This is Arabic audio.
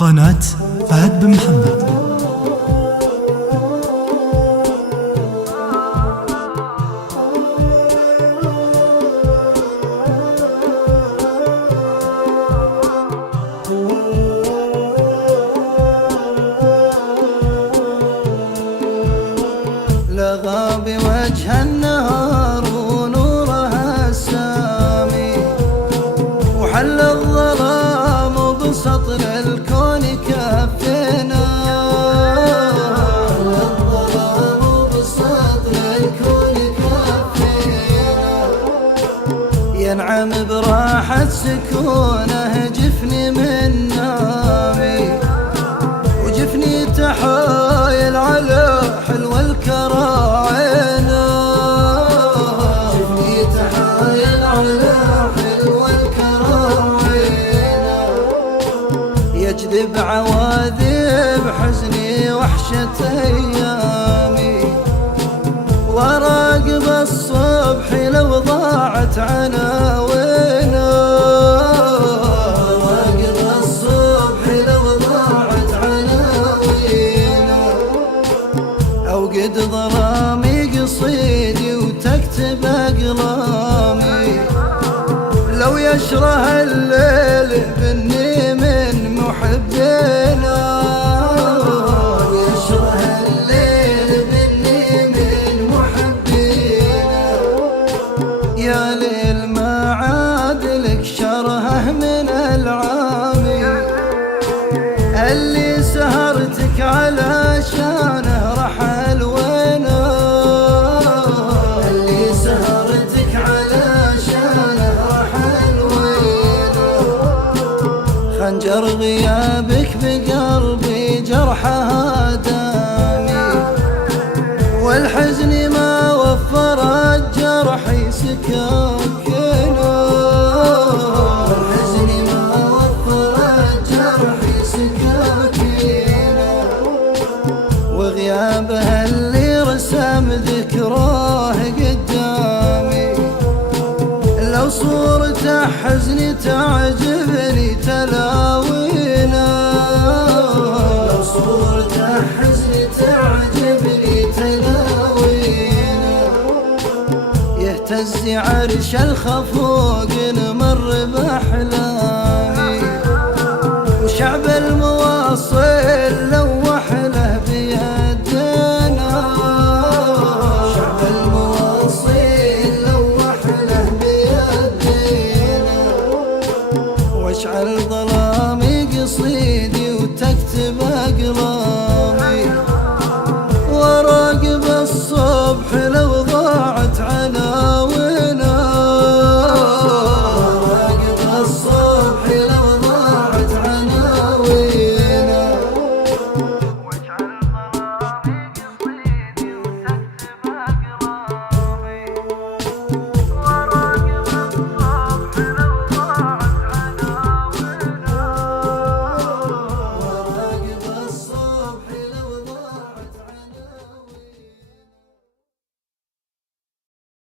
قناة فهد بن محمد. لغى بوجه النهار ونورها السامي، وحل الظلام بسطر الكون كفنا. حل الظلام بسطر الكون كفنا، ينعم براحة سكونه جفني من نامي، وجفني تحايل على حلو الكراعينا. جفني تحايل على حلو الكراعينا، يجذب عواذب حزني وحشة أيامي، وراقب الصبح لو ضاعت عناوينا. وراقب الصبح لو ضاعت عناوينا، أوقد ظلامي قصيدي وتكتب أقلامي، لو يشره الليل بني من محبنا. لو يشره الليل بني من محبنا، يا ليل ما عاد لك شرهه من العامي، اللي سهرتك علشانه رحل وينا. اللي سهرتك علشانه رحل وينا، خنجر غيابك بقلبي جرحها دامي، والحزن ما وفر الجرح سكاكنا. والحزن ما وفر الجرح سكاكنا، وغيابها اللي رسم ذكراه قدامي، لو صورته حزني تعجبني تلاوينا. لو صورته حزني تعجبني تلاوينا، يهتز عرش الخفوق نمر بأحلامي، وشعب المواصل لوح له بيدنا. شعب المواصل لوح له بيدنا، واشعل ظلامي قصيدي وتكتب أقلامي،